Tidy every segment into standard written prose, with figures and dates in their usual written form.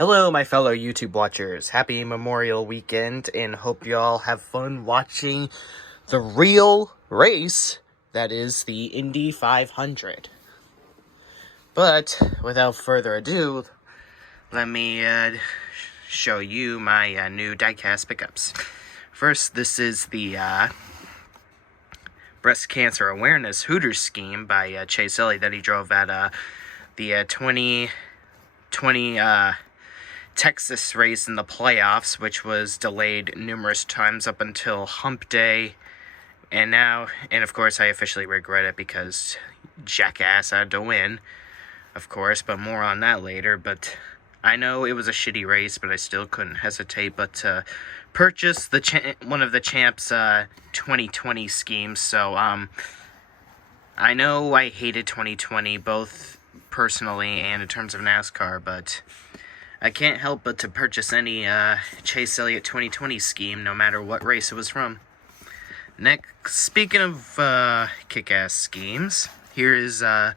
Hello, my fellow YouTube watchers. Happy Memorial Weekend, and hope you all have fun watching the real race that is the Indy 500. But, without further ado, let me show you my new Diecast pickups. First, this is the Breast Cancer Awareness Hooters scheme by Chase Elliott that he drove at the 2020 Texas race in the playoffs, which was delayed numerous times up until Hump Day. And of course, I officially regret it because Jackass had to win, of course, but more on that later. But I know it was a shitty race, but I still couldn't hesitate but to purchase one of the champs' 2020 schemes. So, I know I hated 2020, both personally and in terms of NASCAR, but I can't help but to purchase any Chase Elliott 2020 scheme, no matter what race it was from. Next, speaking of kick-ass schemes, here is the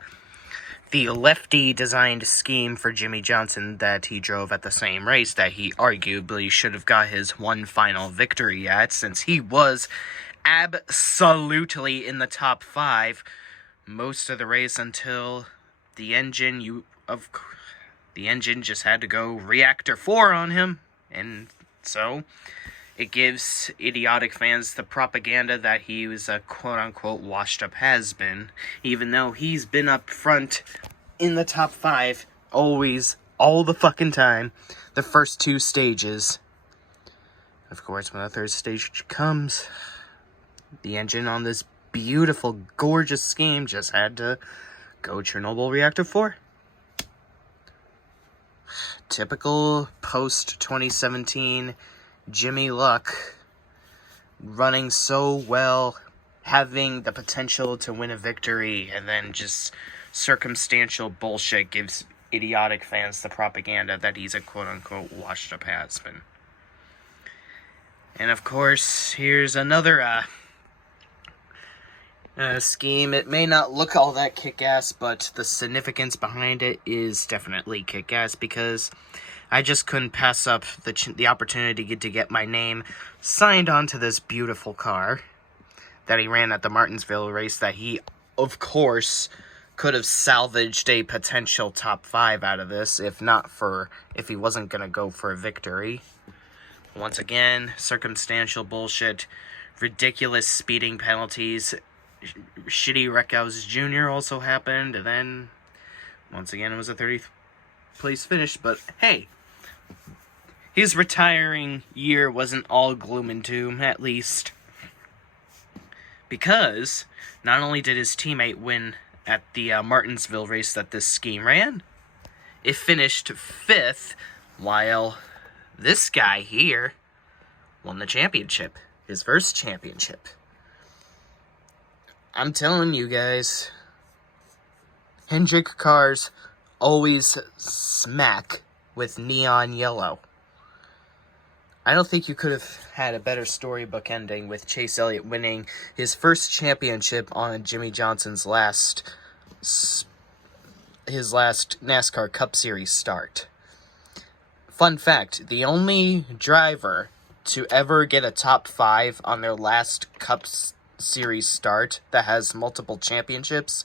lefty-designed scheme for Jimmie Johnson that he drove at the same race that he arguably should have got his one final victory at, since he was absolutely in the top 5 most of the race until the engine just had to go reactor 4 on him, and so it gives idiotic fans the propaganda that he was a quote-unquote washed-up has-been, even though he's been up front in the top 5 always, all the fucking time, the first 2 stages. Of course, when the third stage comes, the engine on this beautiful, gorgeous scheme just had to go Chernobyl reactor 4. Typical post-2017 Jimmy Luck, running so well, having the potential to win a victory, and then just circumstantial bullshit gives idiotic fans the propaganda that he's a quote-unquote washed-up has-been. And of course, here's another scheme. It may not look all that kick-ass, but the significance behind it is definitely kick-ass, because I just couldn't pass up the opportunity to get my name signed onto this beautiful car that he ran at the Martinsville race, that he, of course, could have salvaged a potential top 5 out of this, if he wasn't going to go for a victory. Once again, circumstantial bullshit, ridiculous speeding penalties, shitty wreckouts Jr. also happened, and then, once again, it was a 30th place finish, but hey, his retiring year wasn't all gloom and doom, at least, because not only did his teammate win at the Martinsville race that this scheme ran, it finished 5th, while this guy here won the championship, his first championship. I'm telling you guys, Hendrick cars always smack with neon yellow. I don't think you could have had a better storybook ending with Chase Elliott winning his first championship on Jimmie Johnson's last NASCAR Cup Series start. Fun fact, the only driver to ever get a top 5 on their last Cup Series start that has multiple championships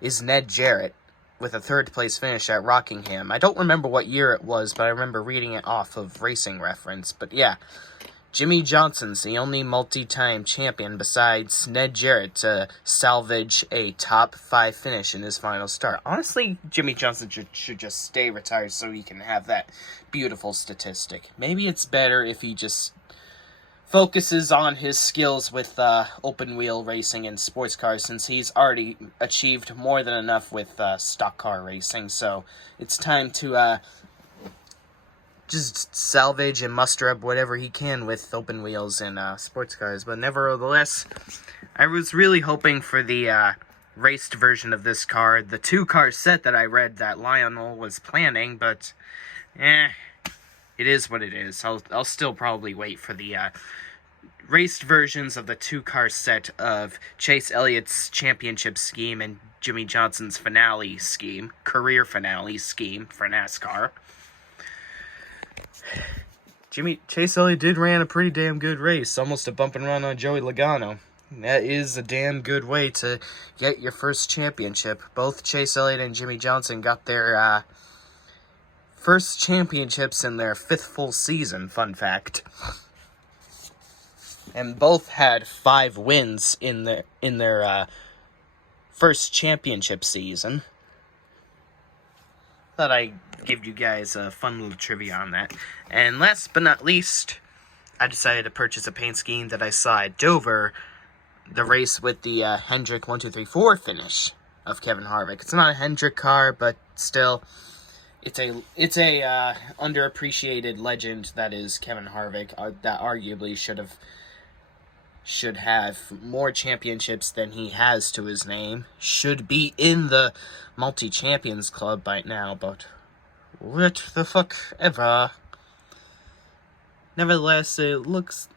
is Ned Jarrett, with a 3rd place finish at Rockingham. I don't remember what year it was, but I remember reading it off of Racing Reference. But yeah, Jimmie Johnson's the only multi-time champion besides Ned Jarrett to salvage a top 5 finish in his final start. Honestly, Jimmie Johnson should just stay retired so he can have that beautiful statistic. Maybe it's better if he just focuses on his skills with open-wheel racing and sports cars, since he's already achieved more than enough with stock car racing. So it's time to just salvage and muster up whatever he can with open wheels and sports cars. But nevertheless, I was really hoping for the raced version of this car, the 2-car set that I read that Lionel was planning, but it is what it is. I'll still probably wait for the raced versions of the 2-car set of Chase Elliott's championship scheme and Jimmie Johnson's career finale scheme for NASCAR. Chase Elliott did ran a pretty damn good race, almost a bump and run on Joey Logano. That is a damn good way to get your first championship. Both Chase Elliott and Jimmie Johnson got their first championships in their 5th full season, fun fact. And both had 5 wins in their first championship season. Thought I'd give you guys a fun little trivia on that. And last but not least, I decided to purchase a paint scheme that I saw at Dover, the race with the Hendrick 1, 2, 3, 4 finish of Kevin Harvick. It's not a Hendrick car, but still, it's a underappreciated legend that is Kevin Harvick, that arguably should have more championships than he has to his name. Should be in the multi-champions club by now, but what the fuck ever. Nevertheless, it looks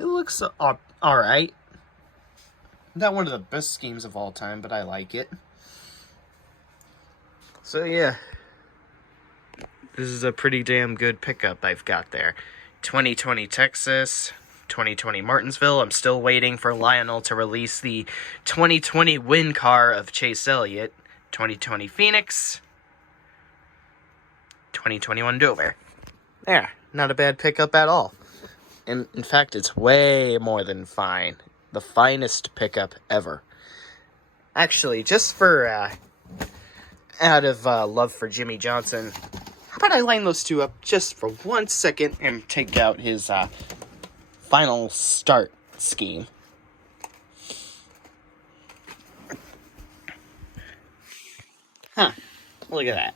alright. Not one of the best schemes of all time, but I like it. So yeah, this is a pretty damn good pickup I've got there. 2020 Texas, 2020 Martinsville. I'm still waiting for Lionel to release the 2020 win car of Chase Elliott. 2020 Phoenix, 2021 Dover. Yeah, not a bad pickup at all. And in fact, it's way more than fine. The finest pickup ever. Actually, just for out of love for Jimmie Johnson, how about I line those two up just for 1 second and take out his final start scheme. Huh. Look at that.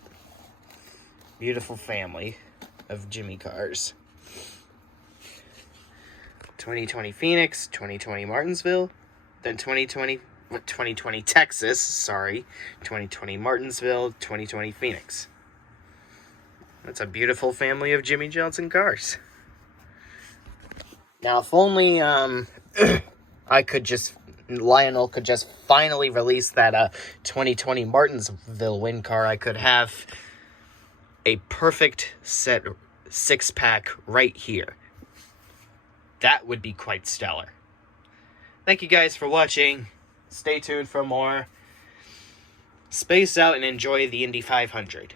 Beautiful family of Jimmy cars. 2020 Phoenix, 2020 Martinsville, then 2020 Texas, 2020 Martinsville, 2020 Phoenix. That's a beautiful family of Jimmie Johnson cars. Now, if only Lionel could just finally release that 2020 Martinsville win car, I could have a perfect set 6-pack right here. That would be quite stellar. Thank you guys for watching. Stay tuned for more. Space out and enjoy the Indy 500.